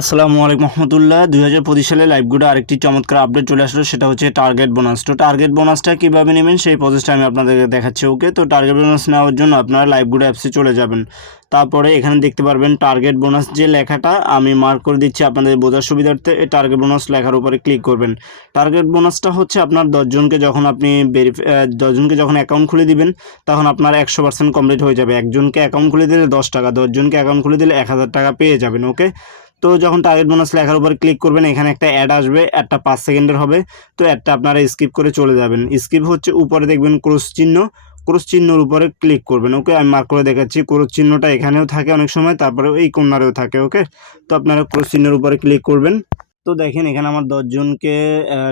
আসসালামু আলাইকুম রহমতুল্লাহ। 2025 সালে লাইভগুডে আরেকটি চমৎকার আপডেট চলে আসলো, সেটা হচ্ছে টার্গেট বোনাস। তো টার্গেট বোনাসটা কীভাবে নেবেন সেই প্রসেসটা আমি আপনাদেরকে দেখাচ্ছি। ওকে, তো টার্গেট বোনাস নেওয়ার জন্য আপনারা লাইভগুডে অ্যাপসে চলে যাবেন। তারপরে এখানে দেখতে পারবেন টার্গেট বোনাস যে লেখাটা আমি মার্ক করে দিচ্ছি আপনাদের বোঝার সুবিধার্থে। এই টার্গেট বোনাস লেখার উপরে ক্লিক করবেন। টার্গেট বোনাসটা হচ্ছে আপনার 10 জনকে যখন আপনি 10 জনকে যখন অ্যাকাউন্ট খুলে দিবেন তখন আপনার 100% কমপ্লিট হয়ে যাবে। একজনকে অ্যাকাউন্ট খুলে দিলে 10 টাকা, 10 জনকে অ্যাকাউন্ট খুলে দিলে 1000 টাকা পেয়ে যাবেন। ওকে, তো যখন টার্গেট বোনাস লেখার উপর ক্লিক করবেন এখানে একটা অ্যাড আসবে, অ্যাডটা 5 সেকেন্ডের হবে। তো অ্যাডটা আপনারা স্কিপ করে চলে যাবেন। স্কিপ হচ্ছে উপরে দেখবেন ক্রস চিহ্ন, ক্রস চিহ্নর উপরে ক্লিক করবেন। ওকে, আমি মার্ক করে দেখাচ্ছি। ক্রস চিহ্নটা এখানেও থাকে অনেক সময়, তারপরে এই কর্নারেও থাকে। ওকে, তো আপনারা ক্রস চিহ্নের উপরে ক্লিক করবেন। তো দেখেন এখানে আমার 10 জনকে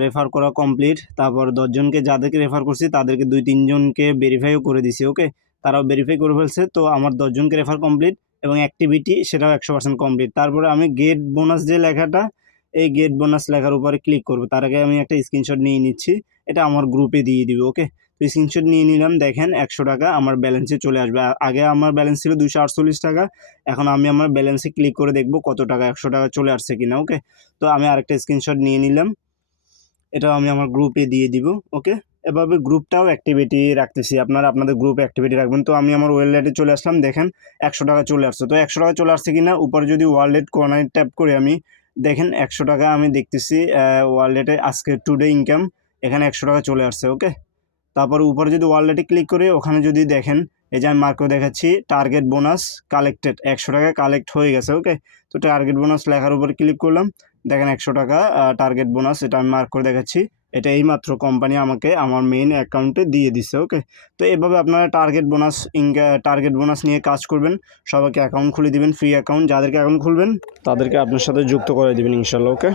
রেফার করা কমপ্লিট। তারপর 10 জনকে যাদেরকে রেফার করছি তাদেরকে 2-3 জনকে ভেরিফাইও করে দিছি। ওকে, তারাও ভেরিফাই করে ফেলছে। তো আমার 10 জনকে রেফার কমপ্লিট এবং অ্যাক্টিভিটি সেটাও 100% কমপ্লিট। তারপরে আমি গেট বোনাস যে লেখাটা, এই গেট বোনাস লেখার উপরে ক্লিক করব। তার আগে আমি একটা স্ক্রিনশট নিয়ে নিচ্ছি, এটা আমার গ্রুপে দিয়ে দিবে। ওকে, তো স্ক্রিনশট নিয়ে নিলাম। দেখেন 100 টাকা আমার ব্যালেন্সে চলে আসবে। আগে আমার ব্যালেন্স ছিল 248 টাকা। এখন আমি আমার ব্যালেন্সে ক্লিক করে দেখব কত টাকা, 100 টাকা চলে আসছে কিনা। ওকে, তো আমি আরেকটা স্ক্রিনশট নিয়ে নিলাম, এটাও আমি আমার গ্রুপে দিয়ে দিব। ওকে, এভাবে গ্রুপটাও অ্যাক্টিভিটি রাখতেছি, আপনারা আপনাদের গ্রুপে অ্যাক্টিভিটি রাখবেন। তো আমি আমার ওয়ালেটে চলে আসলাম, দেখেন 100 টাকা চলে আসছে। তো 100 টাকা চলে আসছে কিনা উপরে যদি ওয়ালেট কর্নারে ট্যাপ করে আমি দেখেন 100 টাকা আমি দেখতেছি ওয়ালেটে আজকে টুডে ইনকাম, এখানে 100 টাকা চলে আসছে। ওকে, তারপর উপরে যদি ওয়ালেটে ক্লিক করে ওখানে যদি দেখেন এই যে আমি মার্ক করে দেখাচ্ছি টার্গেট বোনাস কালেক্টেড, 100 টাকা কালেক্ট হয়ে গেছে। ওকে, তো টার্গেট বোনাস লেখার উপরে ক্লিক করলাম, দেখেন 100 টাকা টার্গেট বোনাস, এটা আমি মার্ক করে দেখাচ্ছি। এটা এইমাত্র কোম্পানি আমাকে আমার মেইন অ্যাকাউন্টে দিয়ে দিচ্ছে। ওকে, তো এভাবে আপনারা টার্গেট বোনাস নিয়ে কাজ করবেন। সবাইকে অ্যাকাউন্ট খুলে দিবেন, ফ্রি অ্যাকাউন্ট। যাদেরকে অ্যাকাউন্ট খুলবেন তাদেরকে আপনার সাথে যুক্ত করে দিবেন ইনশাল্লাহ। ওকে।